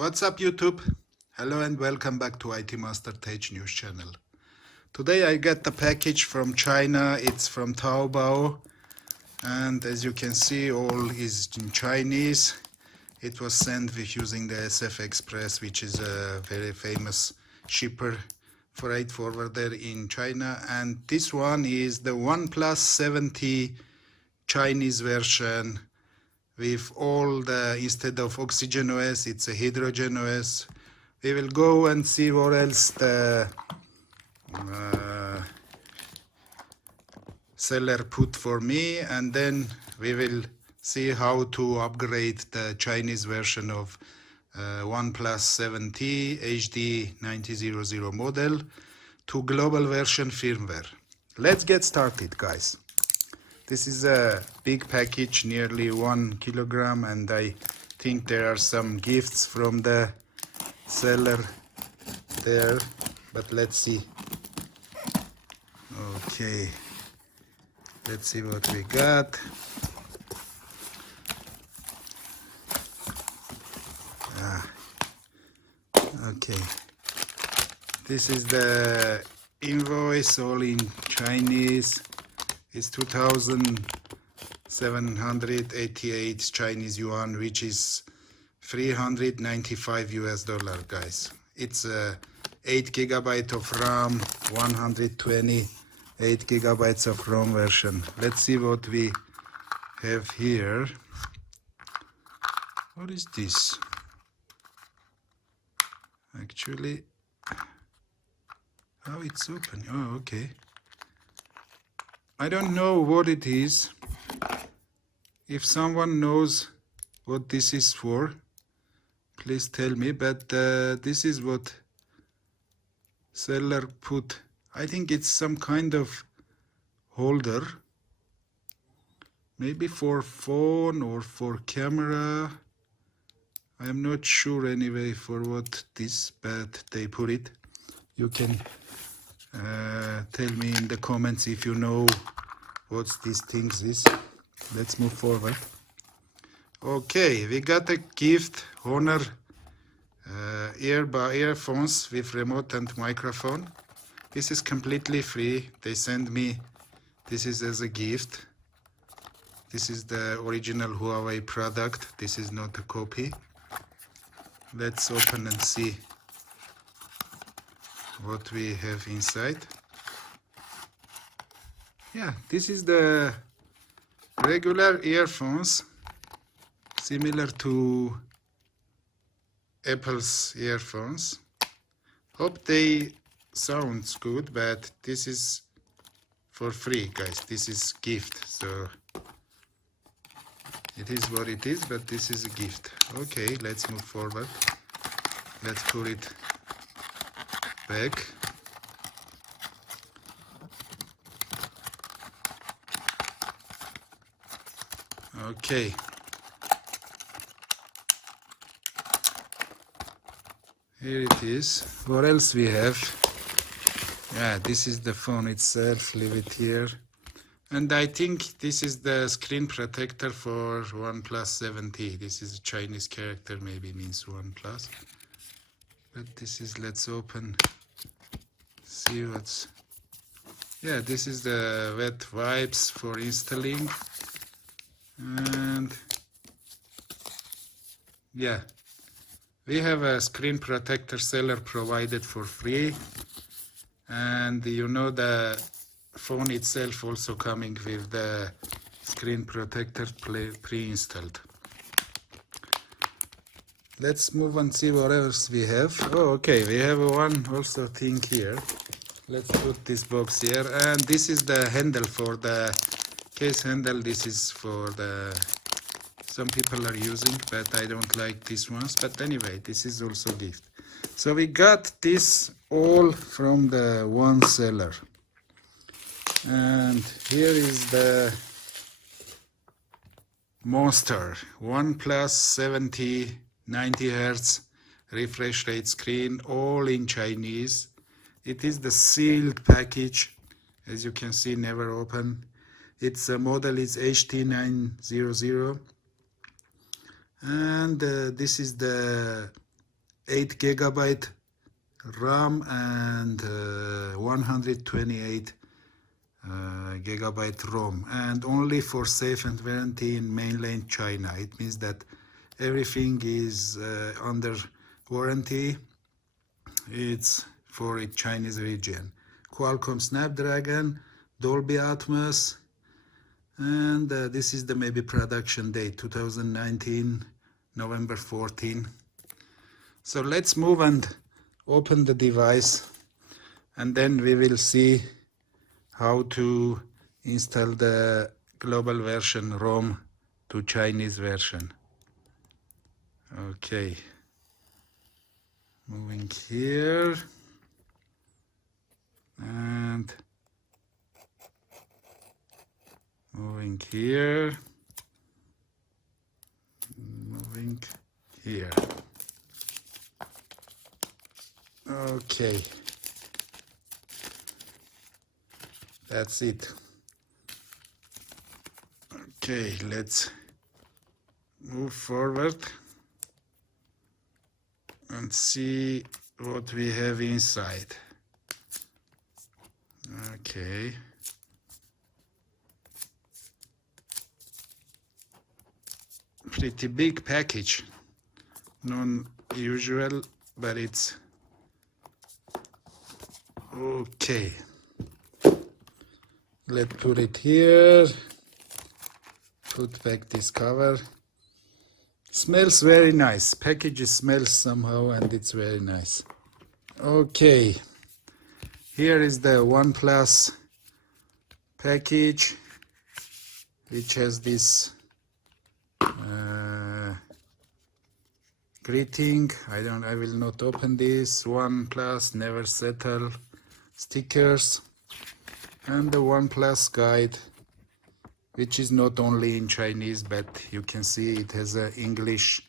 What's up YouTube? Hello and welcome back to ITMASTER-TECHNEWS channel. Today I got the package from China. It's from TaoBao, and as you can see, all is in Chinese. It was sent with using the SF Express, which is a very famous shipper freight forwarder in China. And this one is the OnePlus 70 Chinese version with all the, instead of oxygen OS, it's a hydrogen OS. We will go and see what else the seller put for me, and then we will see how to upgrade the Chinese version of OnePlus 70 HD 9000 model to global version firmware. Let's get started, guys. This is a big package, nearly 1 kilogram, and I think there are some gifts from the seller there, but let's see. Okay, let's see what we got. Okay, this is the invoice, all in Chinese. It's 2,788 Chinese yuan, which is 395 US dollar, guys. It's a 8 gigabyte of RAM, 128 gigabytes of ROM version. Let's see what we have here. What is this? Actually, oh, it's open. Oh, okay. I don't know what it is. If someone knows what this is for, please tell me. But this is what seller put. I think it's some kind of holder, maybe for phone or for camera. I'm not sure anyway for what this, but they put it. You can tell me in the comments if you know what these things is. Let's move forward. Okay, we got a gift, Honor earphones with remote and microphone. This is completely free. They send me this is as a gift. This is the original Huawei product. This is not a copy. Let's open and see what we have inside. Yeah, this is the regular earphones, similar to Apple's earphones. Hope they sounds good, but this is for free, guys. This is gift, so it is what it is, but this is a gift. Okay, let's move forward. Let's put it back. Okay. Here it is. What else we have? Yeah, this is the phone itself. Leave it here. And I think this is the screen protector for OnePlus 70. This is a Chinese character, maybe means OnePlus. But this is, let's open, see what's, yeah, this is the wet wipes for installing. And yeah, we have a screen protector seller provided for free. And you know, the phone itself also coming with the screen protector pre-installed. Let's move and see what else we have. Oh, okay, we have one also thing here. Let's put this box here. And this is the handle for the case handle. This is for the, some people are using, but I don't like these ones. But anyway, this is also gift. So we got this all from the one seller. And here is the monster OnePlus 70 90 Hz refresh rate screen, all in Chinese. It is the sealed package, as you can see, never open. Its model is HD900, and this is the 8 gigabyte RAM and 128 gigabyte ROM, and only for safe and warranty in mainland China. It means that everything is under warranty. It's for a Chinese region. Qualcomm Snapdragon, Dolby Atmos, and this is the maybe production date 2019 November 14. So let's move and open the device, and then we will see how to install the global version ROM to Chinese version. Okay, moving here and moving here, moving here. Okay, that's it. Okay, let's move forward and see what we have inside. Okay. Pretty big package, non-usual, but it's okay. Let's put it here, put back this cover. Smells very nice. Package smells somehow and it's very nice. Okay, here is the OnePlus package, which has this greeting. I will not open this. OnePlus never settle stickers, and the OnePlus guide, which is not only in Chinese, but you can see it has English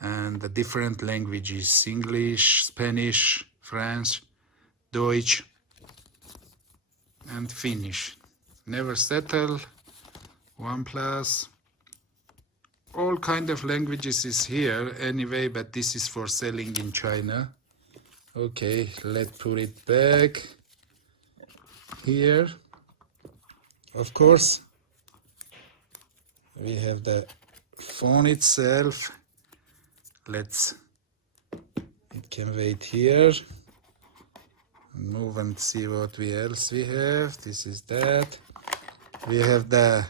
and the different languages: English, Spanish, French, Deutsch, and Finnish. Never settle, OnePlus. All kind of languages is here anyway, but this is for selling in China. Okay, let's put it back here. Of course, we have the phone itself. It can wait here. Move and see what else we have. This is that. We have the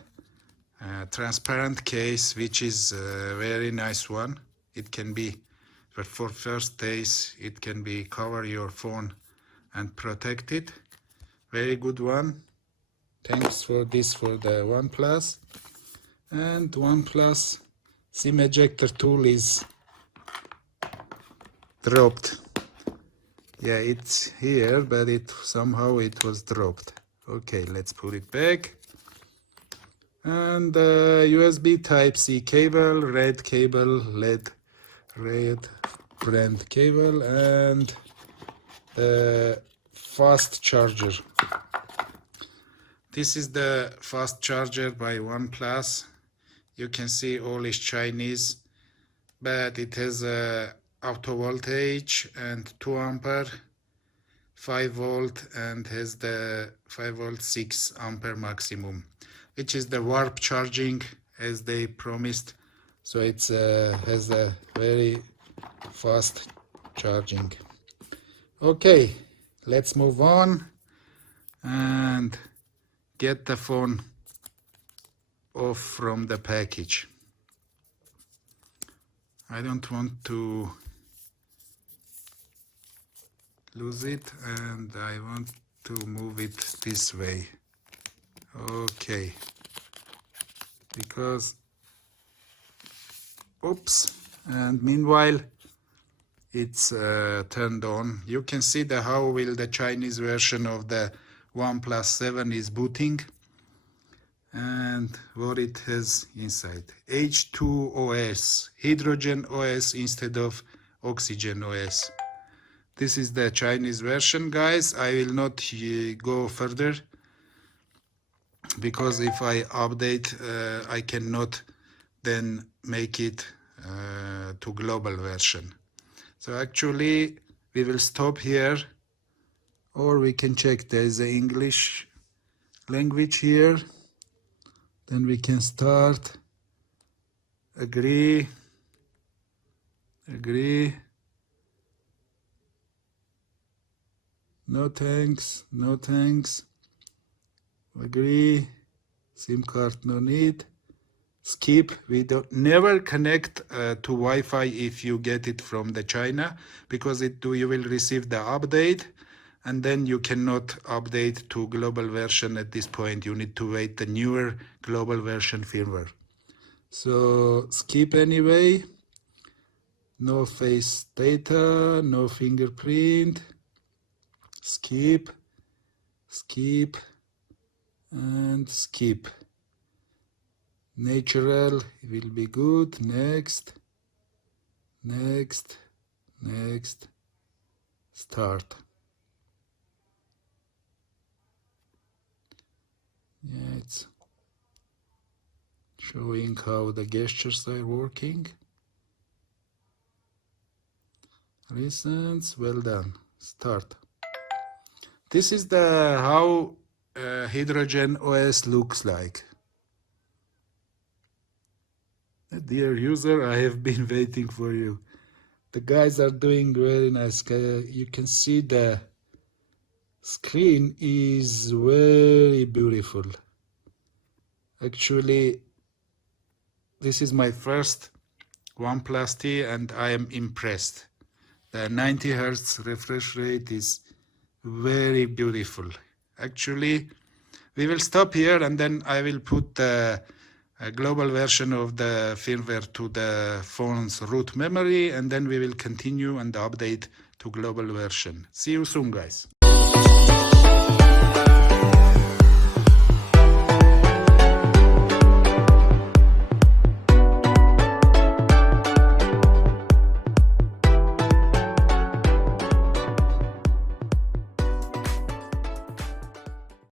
transparent case, which is a very nice one. It can be, but for first days, it can be cover your phone and protect it. Very good one. Thanks for this for the OnePlus. And OnePlus SIM ejector tool is dropped. Yeah, it's here, but somehow it was dropped. Okay, let's put it back. And USB Type-C cable, red cable, red brand cable, and the fast charger. This is the fast charger by OnePlus. You can see all is Chinese, but it has a auto voltage and 2 ampere, 5 volt, and has the 5 volt 6 ampere maximum, which is the warp charging as they promised. So it has a very fast charging. Okay, let's move on and get the phone off from the package. I don't want to lose it, and I want to move it this way. Okay, because oops, and meanwhile it's turned on. You can see how will the Chinese version of the OnePlus 7 is booting and what it has inside. H2OS, hydrogen OS instead of oxygen OS. This is the Chinese version, guys. I will not go further because if I update, I cannot then make it to global version. So actually we will stop here, or we can check there is the English language here. Then we can start. Agree. No thanks. Agree. SIM card no need. Skip. We don't never connect to Wi-Fi if you get it from the China, because you will receive the update, and then you cannot update to global version at this point. You need to wait the newer global version firmware. So skip anyway. No face data, no fingerprint. Skip, and skip. Natural will be good. Next. Start. Yeah, it's showing how the gestures are working. Recents, well done. Start. This is how Hydrogen OS looks like. Dear user, I have been waiting for you. The guys are doing very nice. You can see the screen is very beautiful. Actually, this is my first OnePlus T and I am impressed. The 90 Hz refresh rate is very beautiful. Actually, we will stop here and then I will put the global version of the firmware to the phone's root memory, and then we will continue and update to global version. See you soon, guys.